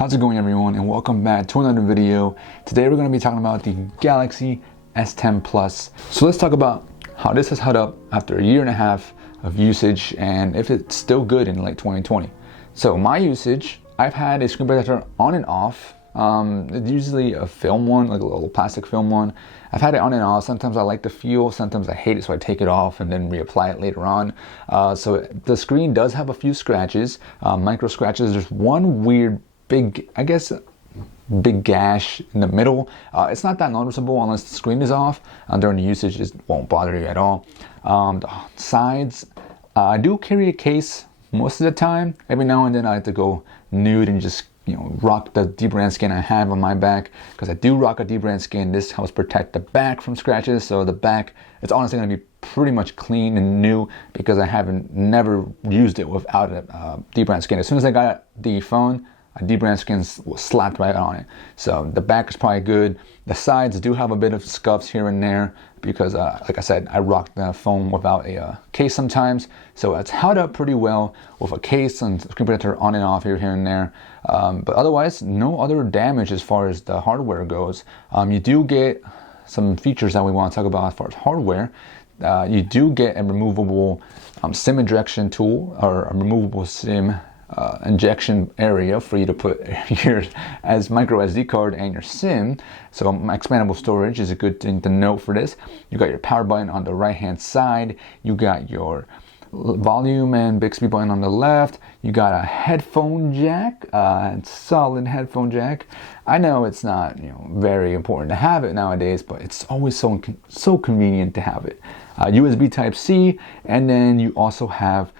How's it going, everyone, and welcome back to another video. Today we're going to be talking about the Galaxy S10 Plus. So let's talk about how this has held up after a year and a half of usage and if it's still good in late 2020. So my usage, I've had a screen protector on and off. It's usually a film one, like a little plastic film one. I've had it on and off. Sometimes I like the feel, sometimes I hate it, so I take it off and then reapply it later on. So the screen does have a few scratches, micro scratches. There's one weird big gash in the middle. It's not that noticeable unless the screen is off. During the usage, it won't bother you at all. The sides, I do carry a case most of the time. Every now and then I like to go nude and just rock the dbrand skin I have on my back, because I do rock a dbrand skin. This helps protect the back from scratches, so the back, it's honestly going to be pretty much clean and new because I haven't never used it without a dbrand skin. As soon as I got the phone, a dbrand skin was slapped right on it. So the back is probably good. The sides do have a bit of scuffs here and there because, like I said, I rock the phone without a case sometimes. So it's held up pretty well with a case and screen protector on and off here and there. But otherwise, no other damage as far as the hardware goes. You do get some features that we want to talk about as far as hardware. You do get a removable SIM injection tool, or a removable SIM injection area for you to put your micro SD card and your SIM. So expandable storage is a good thing to note for this. You got your power button on the right hand side. You got your volume and Bixby button on the left. You got a headphone jack, solid headphone jack. I know it's not very important to have it nowadays, but it's always so convenient to have it. USB Type C, and then you also have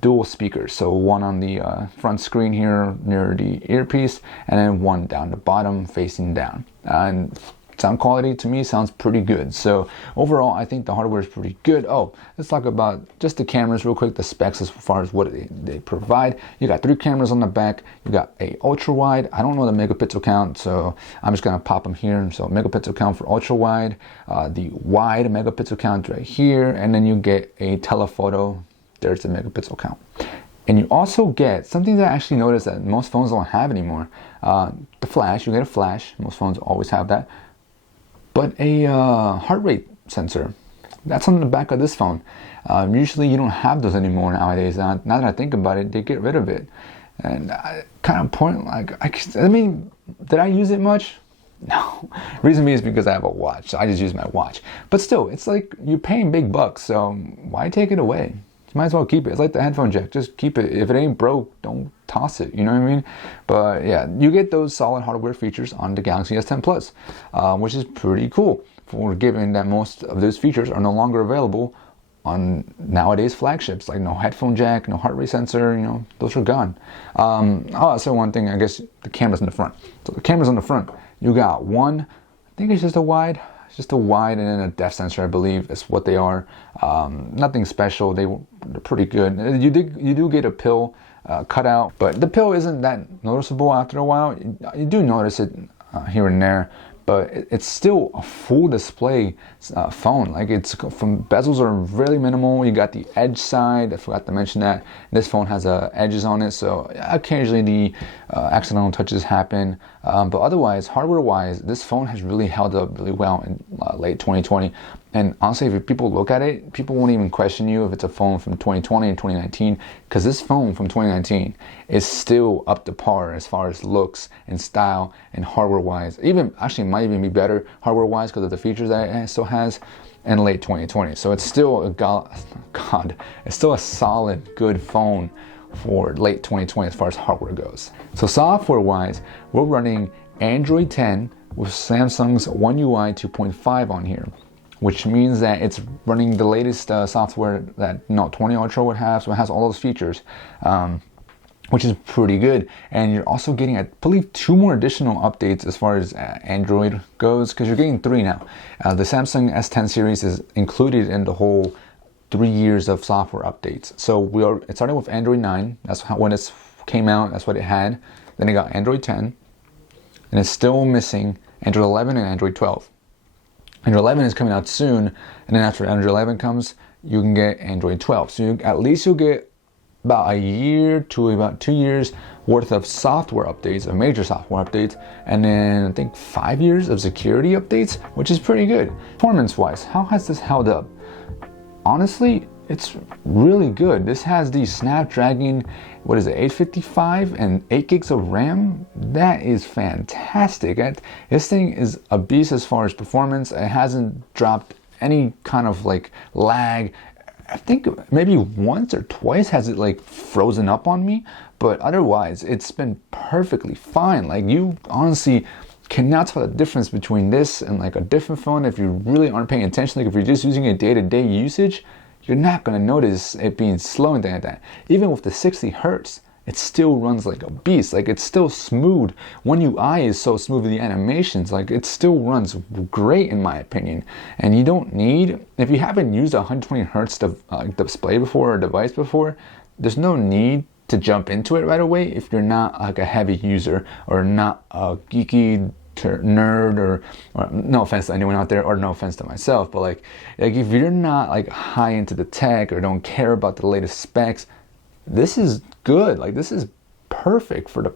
dual speakers, so one on the front screen here near the earpiece, and then one down the bottom facing down. And sound quality to me sounds pretty good. So overall, I think the hardware is pretty good. Oh, let's talk about just the cameras real quick, the specs as far as what they provide. You got 3 cameras on the back. You got a ultra wide. I don't know the megapixel count, so I'm just gonna pop them here. So megapixel count for ultra wide, the wide megapixel count right here, and then you get a telephoto. There's the megapixel count. And you also get something that I actually noticed that most phones don't have anymore. The flash, you get a flash. Most phones always have that. But a heart rate sensor. That's on the back of this phone. Usually you don't have those anymore nowadays. Now that I think about it, they get rid of it. And I mean, did I use it much? No. Reason being is because I have a watch. So I just use my watch. But still, it's like you're paying big bucks. So why take it away? You might as well keep it. It's like the headphone jack. Just keep it. If it ain't broke, don't toss it. You know what I mean? But yeah, you get those solid hardware features on the Galaxy S10 Plus, which is pretty cool, for given that most of those features are no longer available on nowadays flagships, like no headphone jack, no heart rate sensor. Those are gone. So one thing, I guess, the cameras in the front. So the cameras on the front, you got one. I think it's just a wide. It's just a wide and then a depth sensor, I believe, is what they are. Nothing special. They're pretty good. You do get a pill cutout, but the pill isn't that noticeable after a while. You do notice it here and there, but it's still a full display phone. Like, it's from bezels are really minimal. You got the edge side. I forgot to mention that this phone has edges on it, so occasionally the accidental touches happen. But otherwise, hardware-wise, this phone has really held up really well in late 2020. And honestly, if people look at it, people won't even question you if it's a phone from 2020 and 2019, because this phone from 2019 is still up to par as far as looks and style and hardware-wise. Might even be better hardware-wise because of the features that it still has in late 2020. So it's still it's still a solid, good phone for late 2020 as far as hardware goes. So software-wise, we're running Android 10 with Samsung's One UI 2.5 on here, which means that it's running the latest software that Note 20 Ultra would have, so it has all those features, which is pretty good. And you're also getting, I believe, 2 more additional updates as far as Android goes, because you're getting 3 now. The Samsung S10 series is included in the whole 3 years of software updates. So it started with Android 9. That's when it came out. That's what it had. Then it got Android 10, and it's still missing Android 11 and Android 12. Android 11 is coming out soon, and then after Android 11 comes, you can get Android 12. So at least you'll get about a year to about 2 years worth of software updates, of major software updates, and then I think 5 years of security updates, which is pretty good. Performance-wise, how has this held up? Honestly, it's really good. This has the Snapdragon, what is it, 855 and 8 gigs of RAM. That is fantastic. This thing is a beast as far as performance. It hasn't dropped any kind of like lag. I think maybe once or twice has it like frozen up on me, but otherwise it's been perfectly fine. Like, you honestly cannot tell the difference between this and like a different phone if you really aren't paying attention. Like, if you're just using it day-to-day usage, you're not going to notice it being slow and things like that. Even with the 60 hertz, it still runs like a beast. Like, it's still smooth. One UI is so smooth with the animations. Like, it still runs great in my opinion. And you don't need, if you haven't used a 120 hertz display before or device before, there's no need to jump into it right away if you're not like a heavy user or not a geeky nerd, or no offense to anyone out there, or no offense to myself, but like if you're not like high into the tech or don't care about the latest specs, this is good. Like, this is perfect for the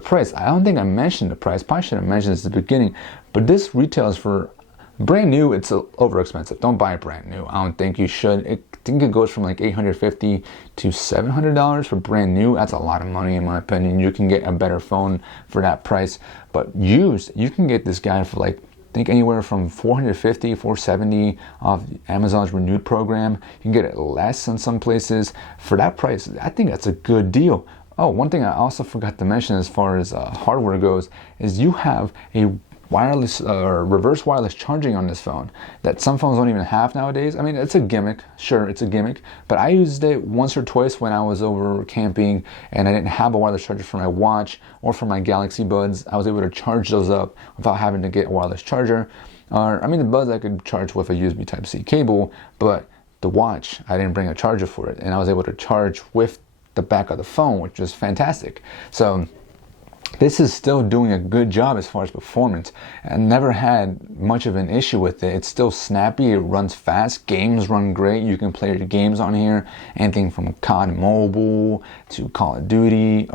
price. I don't think I mentioned the price. Probably should have mentioned this at the beginning, but this retails for brand new. It's over expensive. Don't buy it brand new. I don't think you should. I think it goes from like $850 to $700 for brand new. That's a lot of money in my opinion. You can get a better phone for that price, but used, you can get this guy for like, I think anywhere from $450, $470 off Amazon's renewed program. You can get it less in some places. For that price, I think that's a good deal. Oh, one thing I also forgot to mention as far as hardware goes is you have a wireless or reverse wireless charging on this phone that some phones don't even have nowadays. I mean, it's a gimmick. Sure, it's a gimmick, but I used it once or twice when I was over camping and I didn't have a wireless charger for my watch or for my Galaxy Buds. I was able to charge those up without having to get a wireless charger. I mean, the Buds I could charge with a USB Type-C cable, but the watch, I didn't bring a charger for it, and I was able to charge with the back of the phone, which was fantastic. So this is still doing a good job as far as performance. I never had much of an issue with it. It's still snappy, it runs fast, games run great. You can play your games on here, anything from COD Mobile to Call of Duty to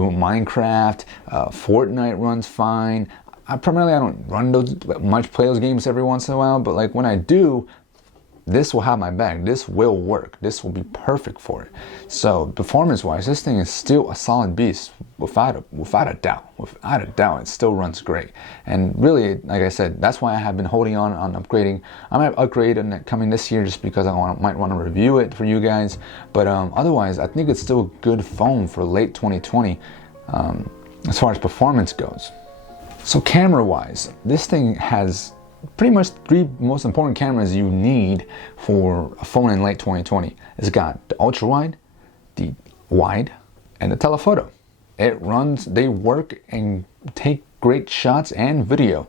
Minecraft. Fortnite runs fine. I don't run play those games every once in a while, but like when I do, this will have my back. This will work. This will be perfect for it. So performance-wise, this thing is still a solid beast without a doubt. Without a doubt, it still runs great. And really, like I said, that's why I have been holding on upgrading. I might upgrade it coming this year just because might want to review it for you guys. But otherwise, I think it's still a good phone for late 2020 as far as performance goes. So camera-wise, this thing has pretty much 3 most important cameras you need for a phone in late 2020. It's got the ultra wide, the wide, and the telephoto. They work and take great shots and video.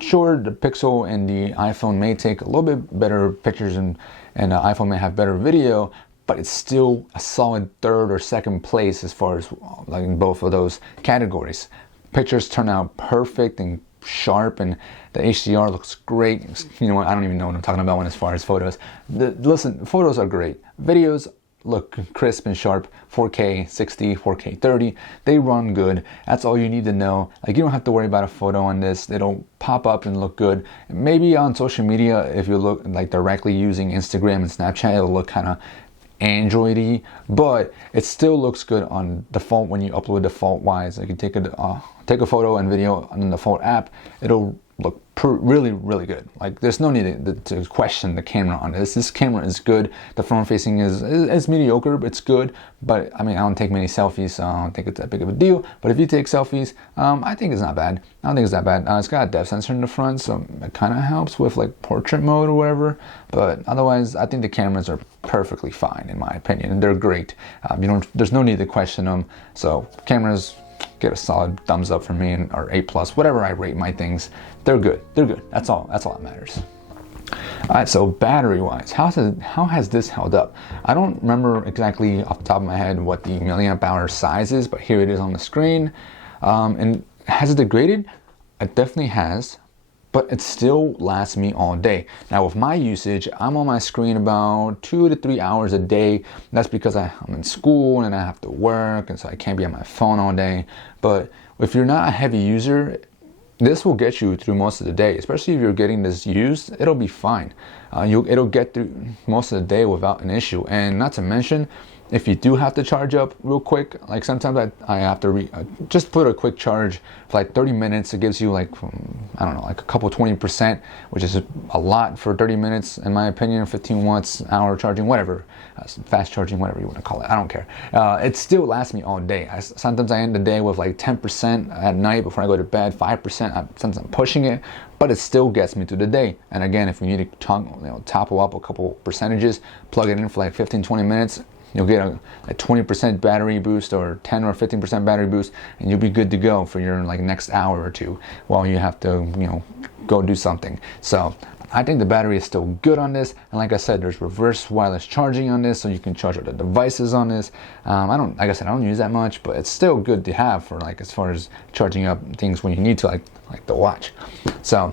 Sure, the Pixel and the iPhone may take a little bit better pictures and the iPhone may have better video, but it's still a solid 3rd or 2nd place as far as like in both of those categories. Pictures turn out perfect and sharp, and the HDR looks great. You know what? I don't even know what I'm talking about as far as photos. Listen, photos are great. Videos look crisp and sharp. 4K 60, 4K 30. They run good. That's all you need to know. Like, you don't have to worry about a photo on this. It'll pop up and look good. Maybe on social media, if you look like directly using Instagram and Snapchat, it'll look kind of Android-y, but it still looks good on default when you upload default wise. Like, you take a photo and video on the default app, it'll look really, really good. Like, there's no need to question the camera on this. This camera is good. The front facing is mediocre, but it's good. But I mean, I don't take many selfies, so I don't think it's that big of a deal. But if you take selfies, I think it's not bad. I don't think it's that bad. It's got a depth sensor in the front, so it kind of helps with like portrait mode or whatever. But otherwise, I think the cameras are perfectly fine in my opinion. They're great. There's no need to question them. So cameras get a solid thumbs up from me, or A+, whatever I rate my things. They're good. They're good. That's all that matters. All right, so battery-wise, how has this held up? I don't remember exactly off the top of my head what the milliamp hour size is, but here it is on the screen. And has it degraded? It definitely has, but it still lasts me all day. Now with my usage, I'm on my screen about 2 to 3 hours a day. That's because I'm in school and I have to work, and so I can't be on my phone all day. But if you're not a heavy user, this will get you through most of the day, especially if you're getting this used. It'll be fine. It'll get through most of the day without an issue. And not to mention, if you do have to charge up real quick, like sometimes I have to just put a quick charge for like 30 minutes. It gives you like, I don't know, like a couple 20%, which is a lot for 30 minutes in my opinion. 15 watts, hour charging, whatever, fast charging, whatever you want to call it. I don't care. It still lasts me all day. Sometimes I end the day with like 10% at night before I go to bed, 5%. Sometimes I'm pushing it, but it still gets me through the day. And again, if you need to top up a couple percentages, plug it in for like 15-20 minutes, you'll get a 20% battery boost or 10 or 15% battery boost, and you'll be good to go for your like next hour or two while you have to, go do something. So I think the battery is still good on this, and like I said, there's reverse wireless charging on this, so you can charge other devices on this. Like I said, I don't use that much, but it's still good to have for like as far as charging up things when you need to, like the watch. So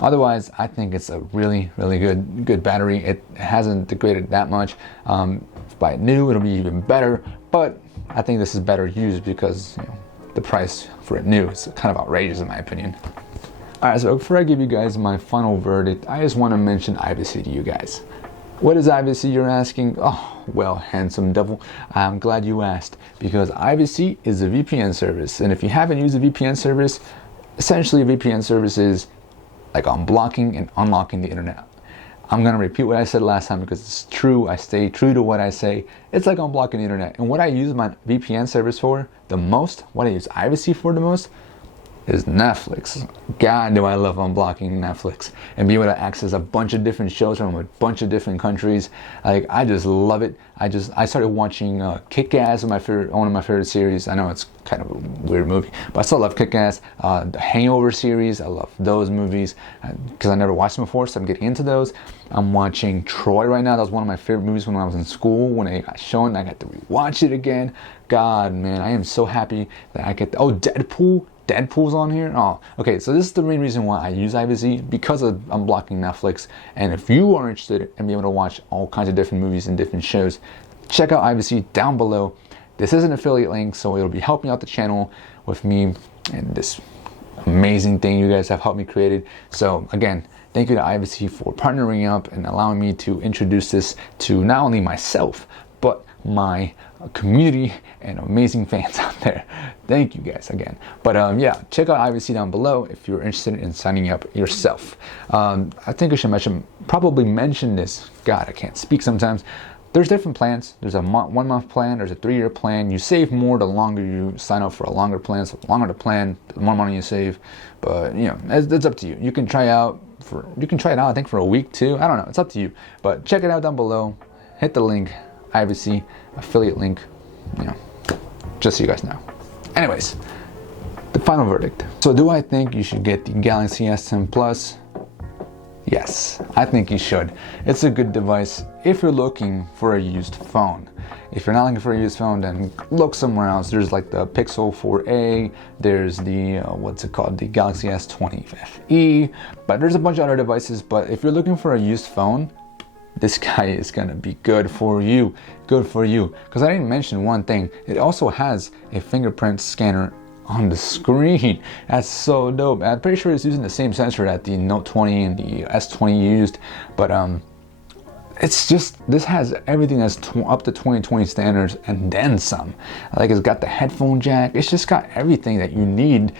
otherwise, I think it's a really, really good battery. It hasn't degraded that much. If I buy it new, it'll be even better. But I think this is better used because the price for it new is kind of outrageous in my opinion. All right, so before I give you guys my final verdict, I just want to mention Ivacy to you guys. What is Ivacy, you're asking? Oh, well, handsome devil, I'm glad you asked, because Ivacy is a VPN service, and if you haven't used a VPN service, essentially a VPN service is like unblocking and unlocking the internet. I'm gonna repeat what I said last time because it's true. I stay true to what I say. It's like unblocking the internet. And what I use my VPN service for the most, what I use Ivacy for the most, is Netflix. God, do I love unblocking Netflix and being able to access a bunch of different shows from a bunch of different countries. Like, I just love it. I started watching Kick-Ass, one of my favorite series. I know it's kind of a weird movie, but I still love Kick-Ass. The Hangover series, I love those movies because I never watched them before, so I'm getting into those. I'm watching Troy right now. That was one of my favorite movies when I was in school. When it got shown, I got to rewatch it again. God, man, I am so happy that I get. Oh, Deadpool's on here. Oh, okay. So this is the main reason why I use Ivacy, because of unblocking Netflix. And if you are interested in being able to watch all kinds of different movies and different shows, check out Ivacy down below. This is an affiliate link, so it'll be helping out the channel with me and this amazing thing you guys have helped me created. So again, thank you to Ivacy for partnering up and allowing me to introduce this to not only myself, but my community and amazing fans out there. Thank you guys again. But yeah, check out Ivacy down below if you're interested in signing up yourself. I think I should probably mention this. God, I can't speak sometimes. There's different plans. There's a 1 month plan. There's a 3-year plan. You save more the longer you sign up for a longer plan. So the longer the plan, the more money you save. But it's up to you. You can try it out. I think for a week too. I don't know. It's up to you. But check it out down below. Hit the link. Ivacy affiliate link, just so you guys know. Anyways, the final verdict. So do I think you should get the Galaxy S10 Plus? Yes, I think you should. It's a good device if you're looking for a used phone. If you're not looking for a used phone, then look somewhere else. There's like the Pixel 4a, there's the the Galaxy S20 FE, but there's a bunch of other devices. But if you're looking for a used phone, this guy is gonna be good for you. Because I didn't mention one thing. It also has a fingerprint scanner on the screen. That's so dope. I'm pretty sure it's using the same sensor that the Note 20 and the S20 used, but it's just, this has everything that's up to 2020 standards and then some. Like, it's got the headphone jack. It's just got everything that you need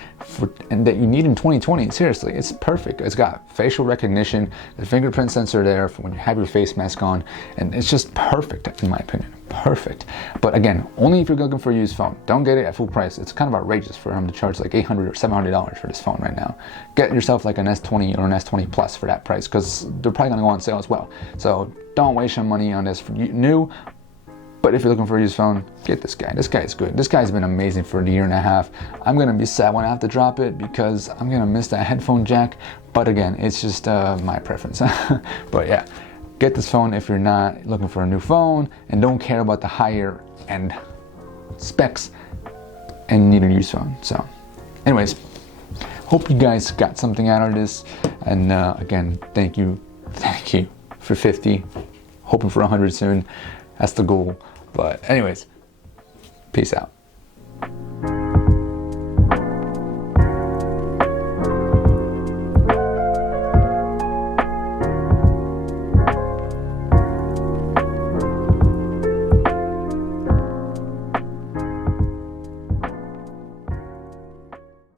in 2020. Seriously, it's perfect. It's got facial recognition, the fingerprint sensor there for when you have your face mask on, and it's just perfect in my opinion. Perfect. But again, only if you're looking for a used phone. Don't get it at full price. It's kind of outrageous for them to charge like $800 or $700 for this phone right now. Get yourself like an S20 or an S20 Plus for that price, because they're probably gonna go on sale as well. So don't waste your money on this for new. But if you're looking for a used phone, get this guy. This guy is good. This guy's been amazing for a year and a half. I'm gonna be sad when I have to drop it because I'm gonna miss that headphone jack. But again, it's just my preference. But yeah, get this phone if you're not looking for a new phone and don't care about the higher end specs and need a used phone. So anyways, hope you guys got something out of this. And again, thank you for 50. Hoping for 100 soon. That's the goal. But anyways, peace out.